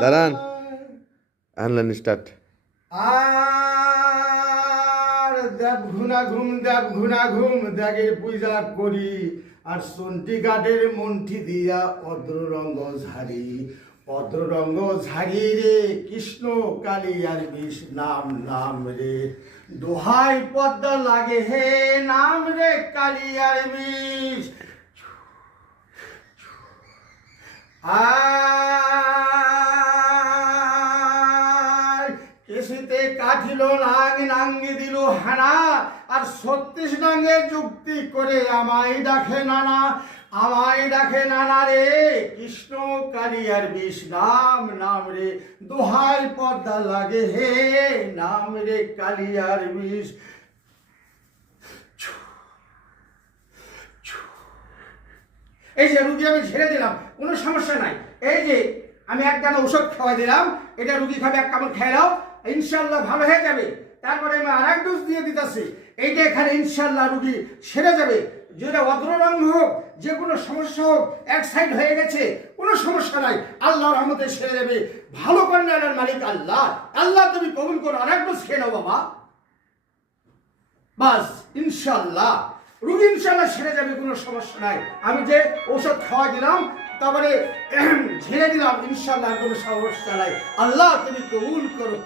দাঁড়ান, আনলেন স্টার্ট। আর দেব ঘুনা ঘুম দেগের পূজা করি, আর সন্টি কাঠের মন্টি দিয়া অদ্র রঙ্গ ঝাড়ি রে কৃষ্ণ কালী আর বিষ নাম নাম রে, দোহাই পদ্মা লাগে হে নাম রে কালী আর বিষ। কেসিতে কাঠিল নাঙ্গি দিল হানা, আর 36 ডাঙ্গে যুক্তি করে আমায় ডাকে নানা রে, কৃষ্ণ কালী আর বিষ নাম নাম রে, দোহাই পদ্মা লাগে হে নাম রে কালী আর বিষ। এই যে রুগী আমি ছেড়ে দিলাম, কোনো সমস্যা নাই। এই যে আমি এক দানা ওষুধ খাওয়াই দিলাম, এটা রুগী খাবে, এক কামড় খেয়ে নাও, ইনশাল্লাহ ভালো হয়ে যাবে। তারপরে আমি আর এক ডোজ দিয়ে দিতেছি, এইটা এখানে ইনশাল্লাহ রুগী সেরে যাবে। যেটা অদ্ররঙ্গ হোক, যে কোনো সমস্যা হোক, এক সাইড হয়ে গেছে, কোনো সমস্যা নাই, আল্লাহর রহমতে সেরে যাবে। ভালো কল্যাণের মালিক আল্লাহ। আল্লাহ তুমি কবুল করো, আর এক ডোজ খেয়ে নাও বাবা, বাস ইনশাল্লাহ রুগী ইনশাল্লাহ সেরে যাবে, কোনো সমস্যা নাই। আমি যে ঔষধ খাওয়া দিলাম, তারপরে ঝেড়ে দিলাম, ইনশাল্লাহ কোনো সমস্যা নাই। আল্লাহ তুমি কবুল করো।